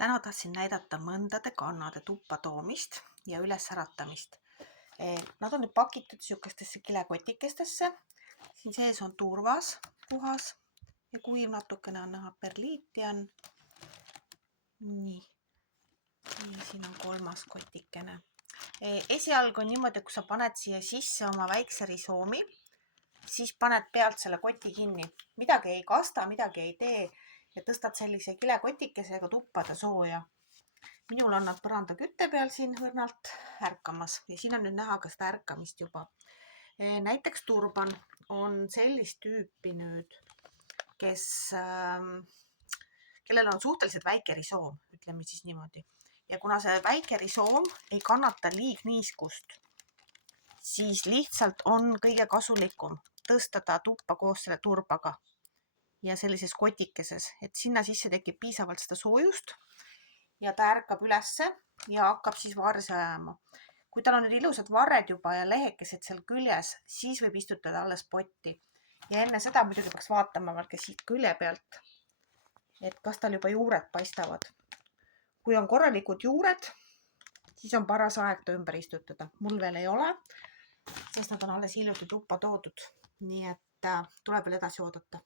Täna tahtsin näidata mõndade kannade tuppa toomist ja ülesäratamist. Nad on nüüd pakitud niisugustesse kilekotikestesse. Siin sees on turvas, puhas ja kuiv, natukene on näha perliiti on. Nii. Ja siin on kolmas kotikene. Esialgu on niimoodi, et kui sa paned siia sisse oma väikse risoomi, siis paned pealt selle koti kinni. Midagi ei kasta, midagi ei tee ja tõstad sellise kilekotikesega tuppade sooja. Minul on nad põranda kütte peal siin õrnalt ärkamas ja siin on nüüd näha ka seda ärkamist juba. Näiteks turban on sellist tüüpi nüüd, kellel on suhteliselt väike risoom, ütleme siis niimoodi. Ja kuna see väike risoom ei kannata liigniiskust, siis lihtsalt on kõige kasulikum tõsta ta tuppa koos selle turbaga ja sellises kotikeses, et sinna sisse tekib piisavalt seda soojust ja ta ärkab ülesse ja hakkab siis varse ajama. Kui tal on nüüd ilusad varred juba ja lehekesed seal küljes, siis võib istutada alles potti. Ja enne seda muidugi peaks vaatama ka siit külje pealt, et kas tal juba juured paistavad. Kui on korralikud juured, siis on paras aeg ta ümber istutada. Mul veel ei ole, sest nad on alles hiljuti tuppa toodud. Nii et tuleb veel edasi oodata.